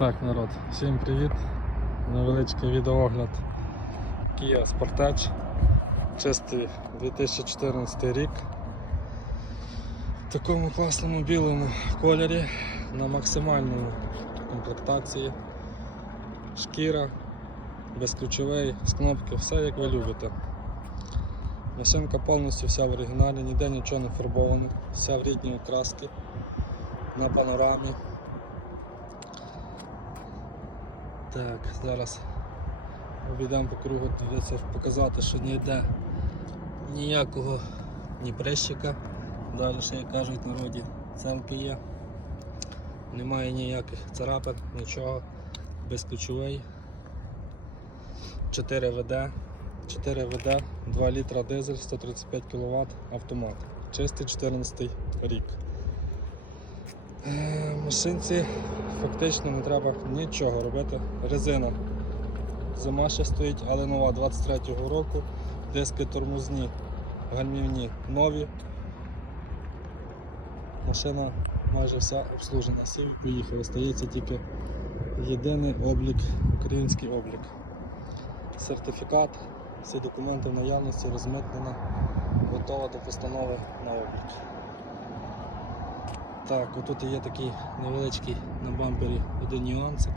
Так, народ, всім привіт! Невеличкий відеоогляд Kia Sportage. Чистий 2014 рік. В такому класному білому кольорі на максимальній комплектації. Шкіра, безключовий, з кнопки, все як ви любите. Машинка повністю вся в оригіналі, ніде нічого не фарбовано, вся в рідній окраски на панорамі. Так, зараз обійдемо по кругу, показати, що ніде ніякого ні прищика, далі ще як кажуть народі, целки є. Немає ніяких царапин, нічого, безключовий. 4 ВД, 4 ВД, 2 літра дизель, 135 кВт, автомат. Чистий 14 рік. Е, Машинці фактично не треба нічого робити. Резина зима ще стоїть, але нова 23-го року. Диски тормозні, гальмівні нові. Машина майже вся обслужена. Сів і поїхав. Остається тільки єдиний облік, український облік. Сертифікат, всі документи в наявності розмитнена, готова до постанови на облік. Так, отут є такий невеличкий на бампері один нюансик.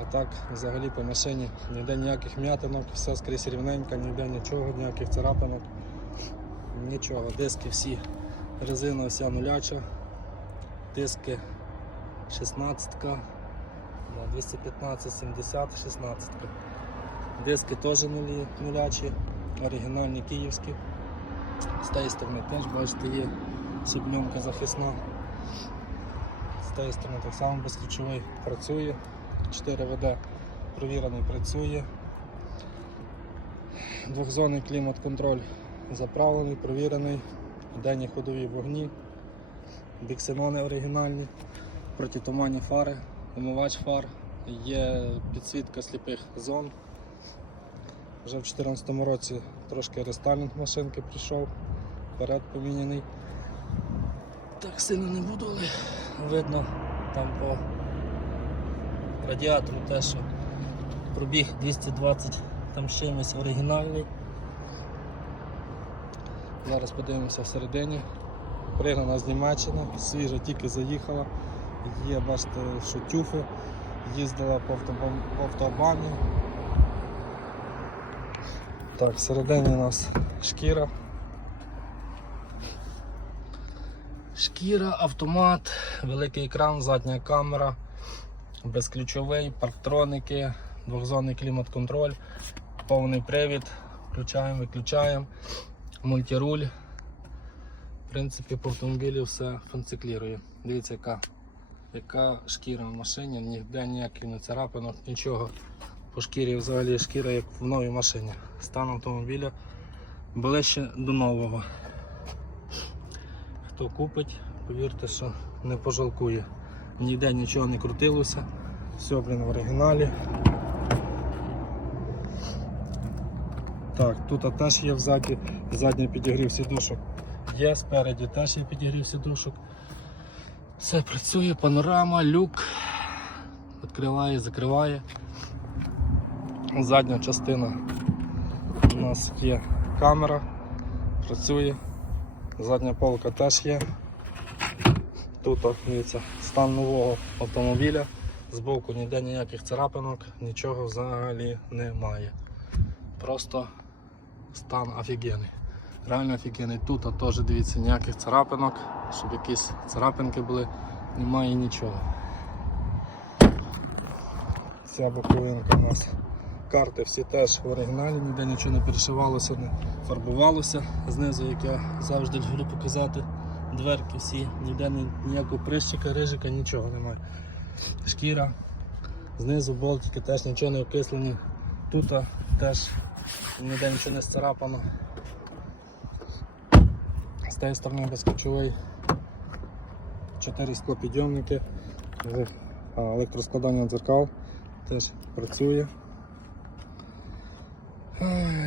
А так, взагалі по машині ніде ніяких м'ятинок, все скрізь рівненько, ніде нічого, ніяких царапинок, нічого. Диски всі, резина вся нуляча, диски 16, 215, 70, 16. Диски теж нулячі, оригінальні київські. З тієї сторони теж бачите є сібльомка захисна. З тієї сторони так само безключовий працює. 4 ВД провірений працює. Двохзонний клімат-контроль заправлений, провірений, денні ходові вогні, біксенони оригінальні, протитуманні фари, омивач фар, є підсвітка сліпих зон. Вже в 2014 році трошки рестайлінг машинки прийшов, перед поміняний. Так сильно не буду, але видно там по радіатору те, що пробіг 220 там чимось оригінальний. Зараз подивимося всередині. Пригнана з Німеччини, свіжа тільки заїхала. Є, бачите, що тюфи, їздила по автобан- по автобані. Так, всередині у нас шкіра. Шкіра, автомат, великий екран, задня камера, безключовий, парктроники, двохзонний клімат-контроль, повний привід, включаємо, виключаємо, мультируль. В принципі, по автомобілі все функціклірує. Дивіться, яка, яка шкіра в машині, ніде ніяких не царапинок, нічого. По шкірі взагалі шкіра як в новій машині. Стан автомобіля ближче до нового. Хто купить, повірте, що не пожалкує. Ніде нічого не крутилося, все блін в оригіналі. Так, тут теж є взаді, задній підігрів сідушок. Є, спереді теж є підігрів сідушок. Все працює, панорама, люк, відкриває, закриває. Задня частина у нас є камера, працює. Задня полка теж є. Тут дивіться, стан нового автомобіля. Збоку ніде ніяких царапинок, нічого взагалі немає. Просто стан офігенний. Реально офігенний. Тут а теж дивіться ніяких царапинок, щоб якісь царапинки були, немає нічого. Ця боковинка у нас. Карти всі теж в оригіналі, ніде нічого не перешивалося, не фарбувалося. Знизу, як я завжди люблю показати, дверки всі, ніде ні- ніякого прищика, рижика, нічого немає. Шкіра, знизу болтики теж нічого не окислені. Тут теж ніде нічого не сцарапано. З тієї сторони безключовий. Чотири склопідйомники, з- електроскладання дзеркал теж працює.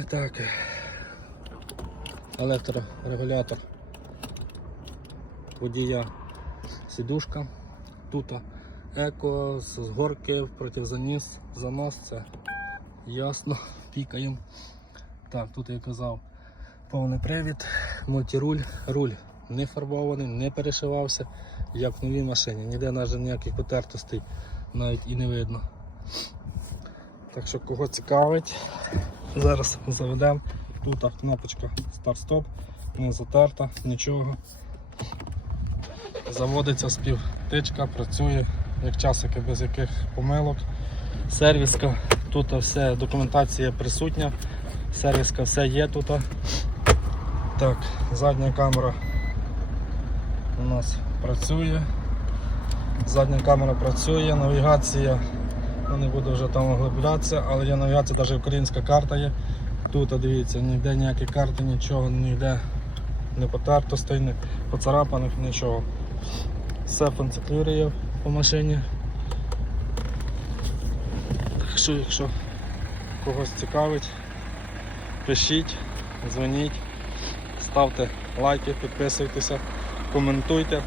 Так. Електрорегулятор водія сідушка. Тут еко, з з горки, противзаніс, занос, це ясно, пікаємо. Так, тут я казав повний привід, мультируль, руль не фарбований, не перешивався, як в новій машині. Ніде навіть ніяких потертостей навіть і не видно. Так що кого цікавить, зараз заведемо. Тут кнопочка старт-стоп, не затерта, нічого. Заводиться співтичка, працює як часики без яких помилок. Сервіска, тут все, документація присутня, сервіска все є тут. Так, задня камера у нас працює. Задня камера працює, навігація, ну, не буду вже там оглиблятися, але є навігація, навіть українська карта є. Тут дивіться, ніде ніякі карти, нічого, ніде не потертостей, не поцарапаних, нічого. Все функціонує по машині. Так що, якщо когось цікавить, пишіть, дзвоніть, ставте лайки, підписуйтеся, коментуйте.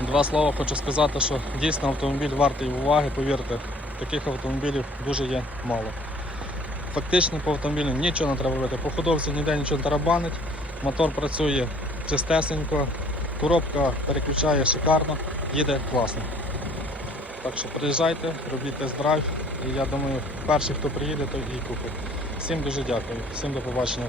Два слова хочу сказати, що дійсно автомобіль вартий уваги, повірте, таких автомобілів дуже є мало. Фактично по автомобілю нічого не треба робити, по ходовці ніде нічого не тарабанить, мотор працює чистесенько, коробка переключає шикарно, їде класно. Так що приїжджайте, робіть тест-драйв, і я думаю, перший, хто приїде, той і купить. Всім дуже дякую, всім до побачення.